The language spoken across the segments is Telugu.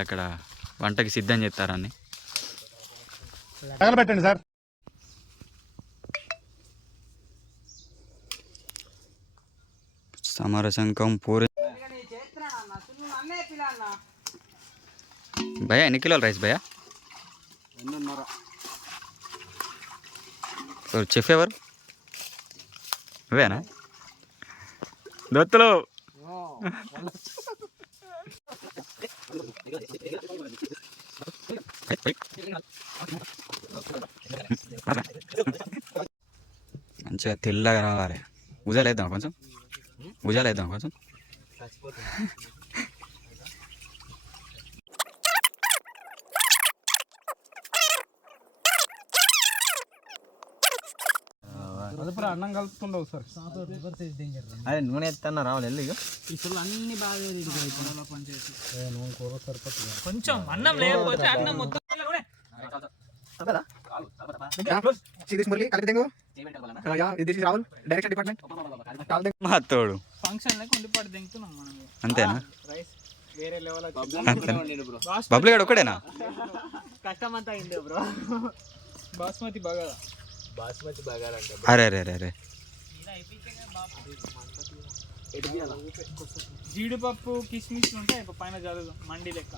అక్కడ వంటకి సిద్ధం చేస్తారని పెట్టండి సార్. సమరశంకం పూరి భయ్యా ఎన్ని కిలోలు రైస్ భయ్యా? చెఫ్ ఎవరు? నువ్వేనా? దొత్తులు మంచిగా తెల్లగా రావాలి. భుజాలు వేద్దాం కొంచెం, భుజాలు వేద్దాం కొంచెం. అన్నం కలుపుతుండవు సార్. అదే నూనె ఎత్తన్నా రావాలి వెళ్ళి ఇప్పుడు అన్ని బాగా నూనె కూర సరిపోతుంది. కొంచెం అన్నం లేకపోతే అన్నం మొత్తం తోడు ఫంక్షన్ ఉండిపాటు దింగుతున్నాం మనం. అంతేనా? రైస్ వేరే లెవెల్. బబ్లు గడు ఒక్కడేనా? కష్టం అంతా అయింది బ్రో. బాస్మతి బాగా అరే అరే అరే అరే జీడిపప్పు కిస్మిస్ ఉంటాయి పైన చదువు మండి లెక్క.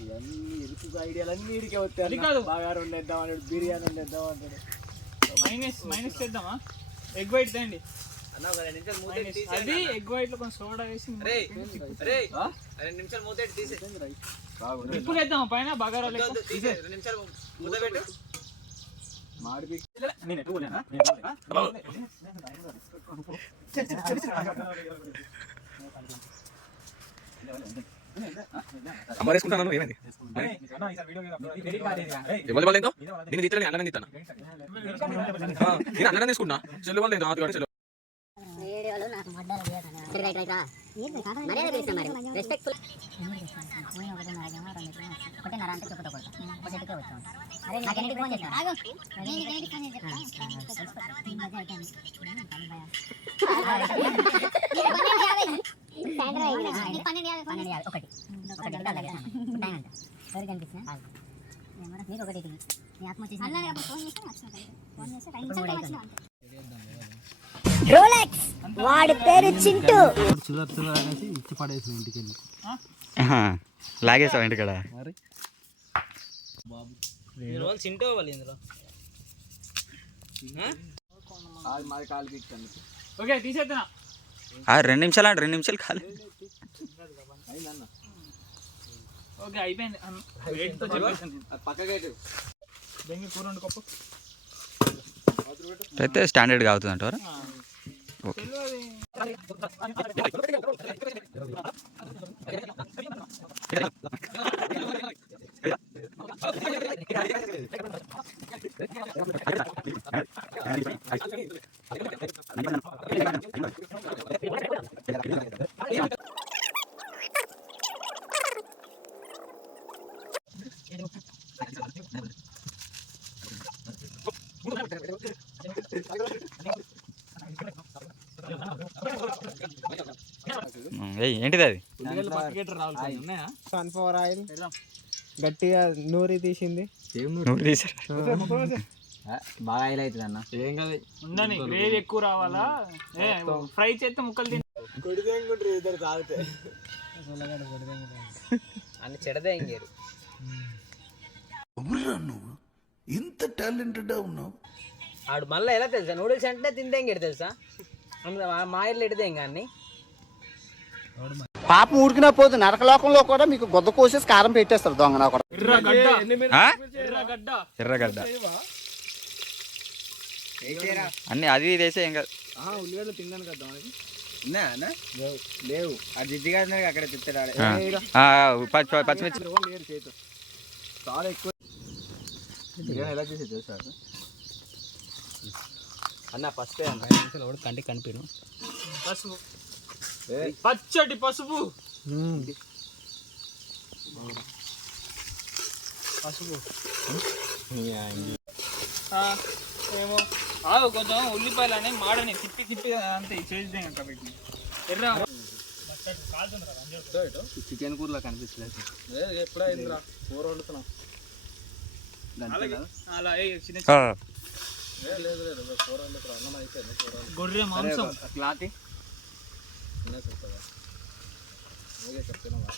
ఐడియాలన్నీ కాదు బాగా వండేద్దాం అంటాడు, బిర్యానీ వండేద్దాం అంటాడు. మైనస్ చేద్దామా? ఎగ్ వైట్ తేండి. అది ఎగ్ వైట్ లో కొంచెం సోడా వేసి ఇప్పుడు వేద్దామా పైన బగారా లెక్క. అమ్మేసుకుంటాను. ఏమైంది ఎవరి వాళ్ళు ఏంటో నేను తీస్తాను, అన్నం తీస్తాను. నేను అన్నం తీసుకున్నా చెల్లు వాళ్ళు నేను ఆతుగాడు చెల్లు. రోలెక్స్ వాడి పేరు చింటూ. చిల్లర అనేసి ఇచ్చి పడేసిన ఇంటికి వెళ్ళి లాగేసావు ఇంటికాడ. చింటూ వాళ్ళు ఇందులో మాది కాలు పీక్తాను. ఓకే తీసేద్దా. 2 నిమిషాలు అంటే 2 నిమిషాలు కాదు. ఓకే అయిపోయింది. దెంగి కూర వండుకోప అయితే స్టాండర్డ్గా అవుతుంది అంటారా? ఓకే ఏంటిది అది? సన్ఫ్లవర్ ఆయిల్ గట్టిగా నూరి తీసింది. బాగా ఆయిల్ అవుతుంది అన్న. ఏం కాదు ఉండని, గ్రేవీ ఎక్కువ రావాలా. ఫ్రై చేస్తే ముక్కలు తిని ఇద్దరు తాగితే అన్ని చెడదే ఇంకేరు. నువ్వు ఇంత టాలెంటెడ్ ఉన్నావు. ఆడు మళ్ళీ ఎలా తెలుసా నూడిల్స్ అంటే తిందేంగేడు తెలుసా, మా ఇల్లు ఎడితే ఇంకా అన్ని పాపం ఊరికినా పోదు. నరకలోకంలో కూడా మీకు గొద్ద కోసేసి కారం పెట్టేస్తారు దొంగ కూడా. ఎర్రగడ్డ అన్ని అది వేసే ఏం కాదు. ఉల్లిగడ్డలు తిన్నాను కదా ఉన్నాయా? లేవు. ఆ జిడ్డి గారి అక్కడ తిట్టాడు. పచ్చిమిర్చి చాలా ఎక్కువ ఎలా చేసి తెలుసా అన్న? ఫస్ట్ కంటికి కనిపించు. పసుపు, పచ్చటి పసుపు పసుపు ఏమో ఆగు కొంచెం ఉల్లిపాయలు అని మాడని తిప్పి అంతే చేద్దాం ఇంకా పెట్టి ఎర్ర చికెన్ కూరలో కనిపించలేదు. ఎప్పుడో అయిందిరా కూర వండుతున్నాం. అలా చిన్న లేదు కూర వండుతున్నా. అన్నం అయిపోయింది. కూర గొర్రె మాంసం క్లాత్ చెప్తావా నువ్వే చెప్తున్నావా?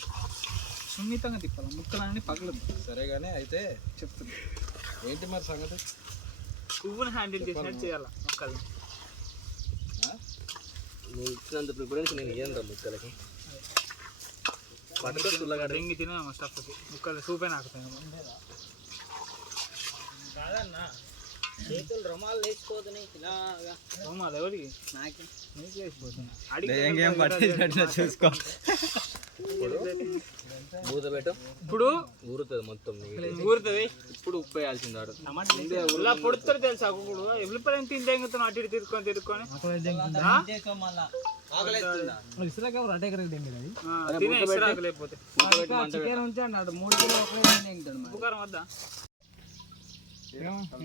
సున్నితంగా తిప్పాలి ముక్కలన్నీ పగలదు. సరే కానీ అయితే చెప్తున్నా ఏంటి మరి సంగతి? పువ్వుని హ్యాండిల్ చేసినట్టు చేయాలి ముక్కలు. నువ్వు ఇచ్చినంత ప్రిఫరెన్స్ నేను ఇయ్యను ముక్కలకి. దెంగి తినే స్టఫ్ ముక్కలు సూపే నాకుతాయి. కాదన్నా చేతులు రుమాలు లేచిపోతున్నాయి ఇలాగా. రుమాలు ఎవరికి? నాకే. నీకు లేచిపోతున్నాయి. చూసుకో. మూత పెట్టు. ఇప్పుడు ఊరుతుంది మొత్తం. ఊరుతుంది. ఇప్పుడు ఉప్పు వేయాల్సింది వాడు. ఇలా పొడుతారు తెలుసా? ఇప్పుడు ఎల్లిపాయలు తింటే అటు ఇటు తిరుక్కొని లేకపోతే ఉపకారం వద్దా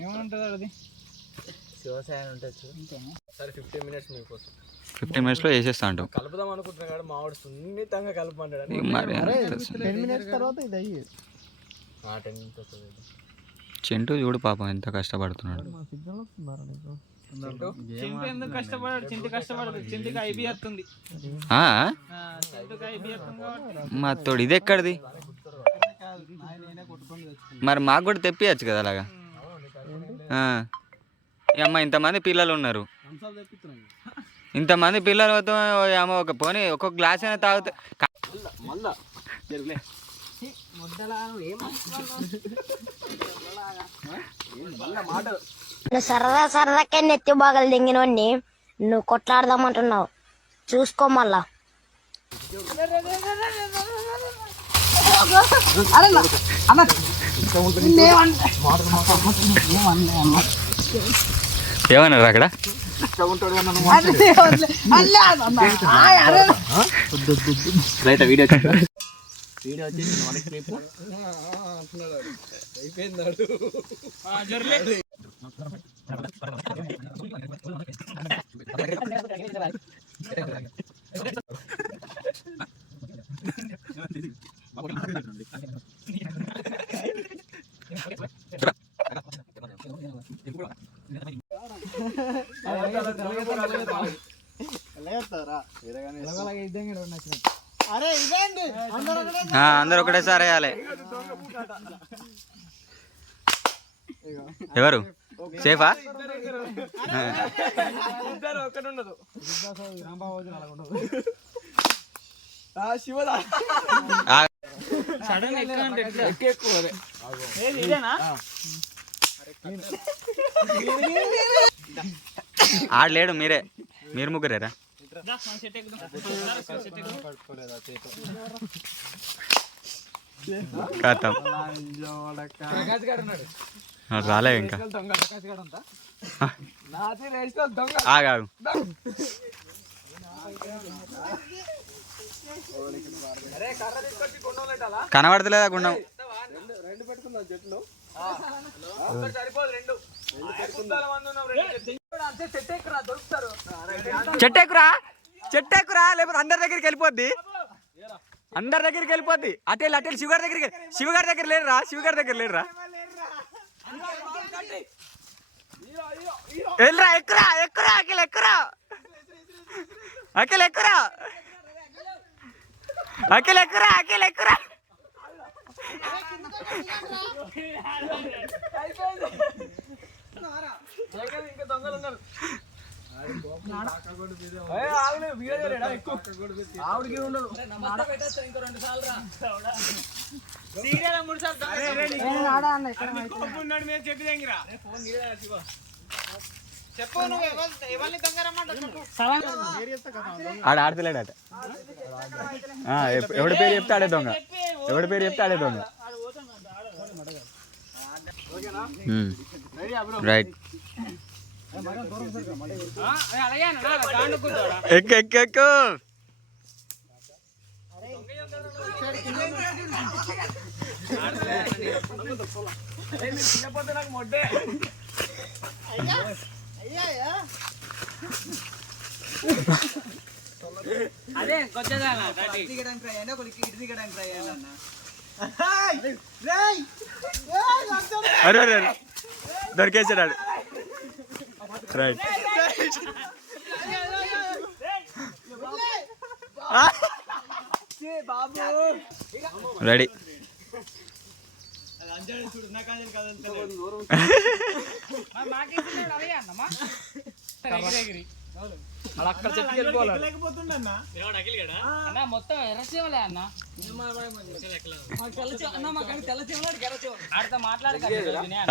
ఏమంటుంది అది? వ్యవసాయం ఉంటుంది. సరే 15 minutes మీకోసం. 15 minutes వేసేస్తా అంటావు. కలుపుదాం అనుకుంటున్నా కానీ మావాడు సున్నితంగా కలపమంటాడు. 10 minutes తర్వాత ఇది అయ్యి 10 minutes వస్తుంది. చింటూ చూడు పాపం ఎంత కష్టపడుతున్నాడు. చింత ఎందుకు కష్టపడాడు? చింత కష్టపడదు. చింతకి ఐబీ వస్తుంది. చింతకి ఐబీ వస్తుంది. మా తోడు ఇది ఎక్కడిది? మరి మాకు కూడా తెప్పియచ్చు కదా అలాగా. అమ్మ ఇంతమంది పిల్లలు ఉన్నారు. ఇంతమంది పిల్లలతో అమ్మ ఒక పోనీ ఒక్కొక్క గ్లాస్ అయినా తాగుతా. నువ్వు సరదాకే నెత్తి బాగలు దింగినోడిని నువ్వు కొట్లాడదామంటున్నావు. చూసుకో మళ్ళా. ఏమన్నారు అక్కడ? వీడియో వచ్చేసి మనకి రేపు అయిపోయిందాడు. అందరు ఒకటేసారి వేయాలి. ఎవరు సేఫా? సడన్ ఇదేనా? ఆడలేడు. మీరు ముగ్గురేరా? ఖతం. రాలే ఇంకా. ఆగాగు. కనబడతలేదా గుండం? చెట్టెక్కురా లేకపోతే అందరి దగ్గరికి వెళ్ళిపోద్ది. అటెల్ శివగారి దగ్గర లేరురా. వెళ్ళరా. ఎక్కురా అఖిల్ ఎక్కురా. ఆడ ఆడతలేడట. ఎవడి పేరు చెప్తే ఆడే దొంగ. రైట్. ఎక్కు. అదే కొంచెం అరే అరే అరే. దొరికేసాడు రైట్. రెడీ. అక్కడ చెట్టుకి వెళ్ళిపోవాలి అన్న. మొత్తం ఎర్రచీమలే అన్న. ఆడితో మాట్లాడక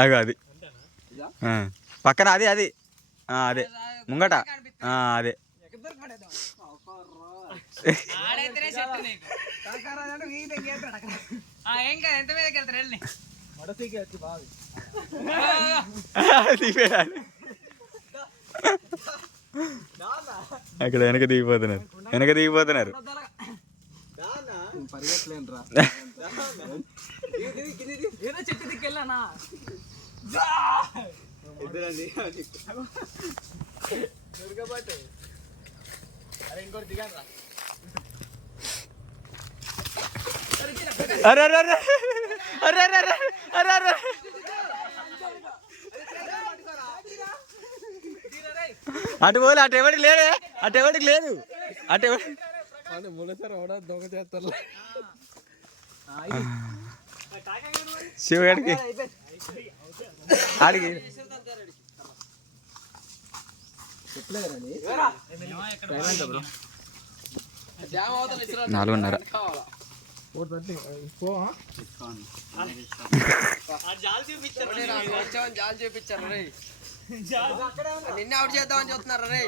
అగో అది పక్కన అది అది అదే ముంగట అదే. ఏం కాదు, ఎంత మీదకి వెళ్తారు వెళ్ళి. అక్కడ వెనక దిగిపోతున్నారు. చెట్టు దిక్కు వెళ్ళానా. అరే అరే అరే అరే అరే అరే అరే అరే. అటు పోలే, అటు ఎవరికి లేదే, అటు ఎవరికి లేదు, అటు శివగాడికి ఆడికి 4:30. నిన్న అవుట్ చేద్దామని చూస్తున్నారు రే.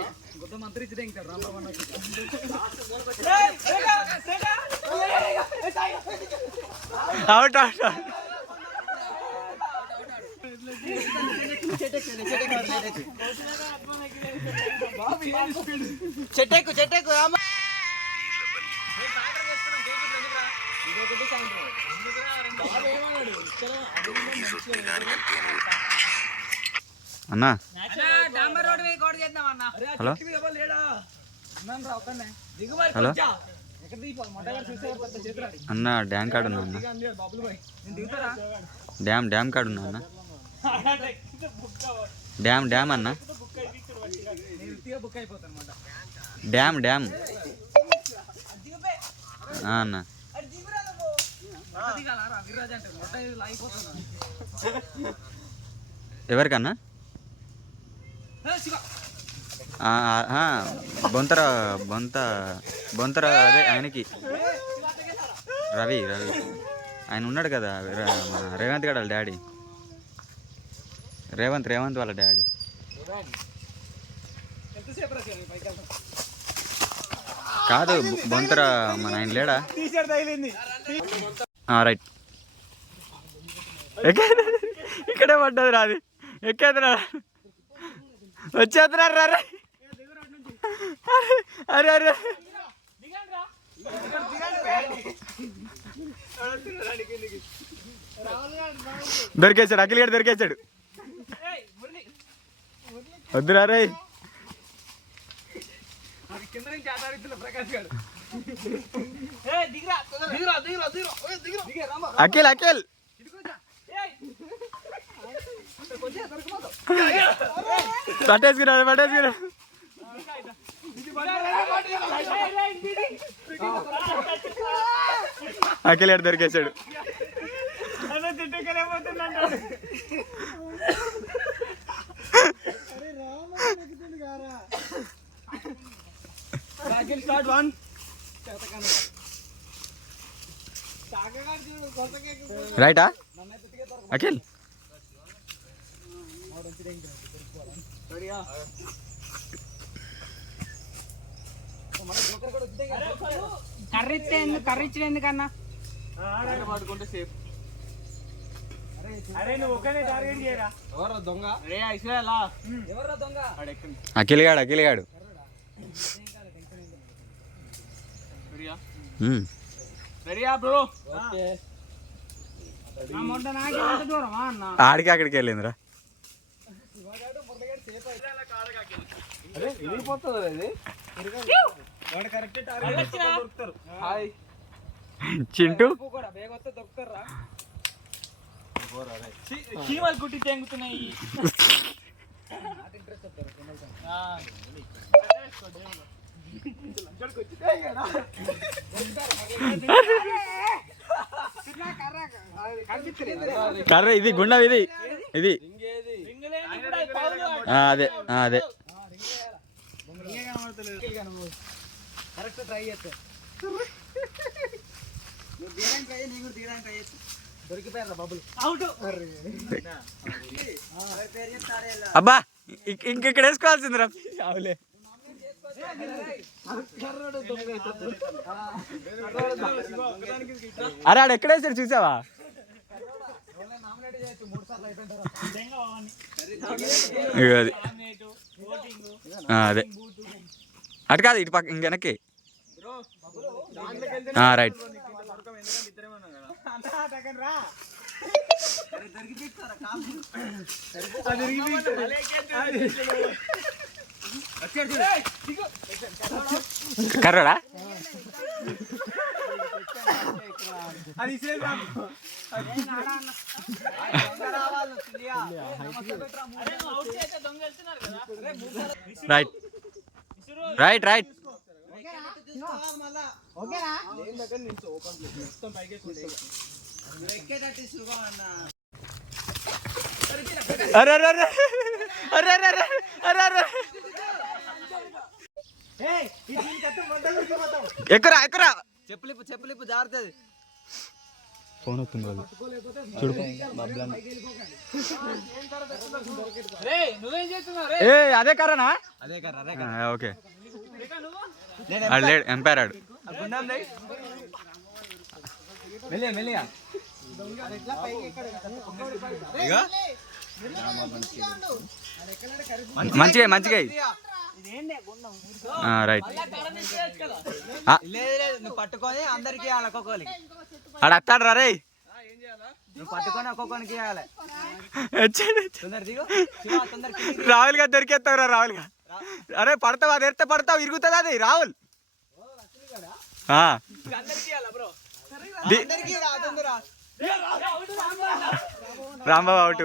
Out out. చెట్టెక్కు రామా. అన్నా డాంబర్ రోడ్ మీద కోడ్ చేద్దాం అన్న. హలో హలో అన్న, డ్యామ్ కార్డు ఉన్నా అన్న, డ్యామ్ కార్డు ఉన్నా అన్న, డ్యామ్ అన్న, డ్యామ్ అన్న. ఎవరికన్నా? బొంతర అదే ఆయనకి, రవి ఆయన ఉన్నాడు కదా, మన రేవంత్ గడ వాళ్ళ డాడీ, రేవంత్ వాళ్ళ డాడీ. కాదు బొంతర మన ఆయన లేడా? రైట్. ఇక్కడే పడ్డది రాది, ఎక్కేద్దరా, వచ్చేస్తున్నారు రా. అరే అరే దొరికేశాడు, అఖిల్ గారు దొరికేశాడు. వద్దురా రే. అఖిల్ పట్టేసుకురా. అఖిల్ గారు దొరికేశాడు. రైటా అఖిల్? కర్రిచ్చిన ఎందుకన్నా? అఖిల్ గాడు ఆడికి అక్కడికి వెళ్ళిందిరా. చింటూ చీమలు గుట్టి తెంగుతున్నాయి. కర్ర ఇది గుండం ఇది ఇది అదే అదే అబ్బా ఇంకెక్కడ వేసుకోవాల్సింది రా అవులే అరే ఆడు ఎక్కడ వేసాడు చూసావా అదే అటు కాదు ఇటు పక్క ఇంకెనక్కి రైట్ కర్రడా రైట్ రైట్ రైట్ అరే అరే అరే అరే అరే అరే అరే ఎక్కరా ఎక్కరా చెప్పులిప్పు జారుతుంది. ఫోన్ వస్తుంది చూడు నువ్వేం చేస్తున్నావు? ఏ అదే కర్రనా అదే కర్ర ఓకే లేడు ఎంపైర్ ఆడు మెల్లిగా మంచిగా మంచిగా రైట్ నువ్వు పట్టుకొని అందరికి ఒక్కొక్కరికి ఆడ అత్తాడు రా రే నువ్వు పట్టుకొని ఒక్కొక్కరికి ఇవ్వాలి. రాహుల్ గా దొరికేస్తావురా రాహుల్ గా అరే పడతావు అది ఎడితే పడతావు ఇరుగుతుంది అది రాహుల్ రాంబాబు అవుట్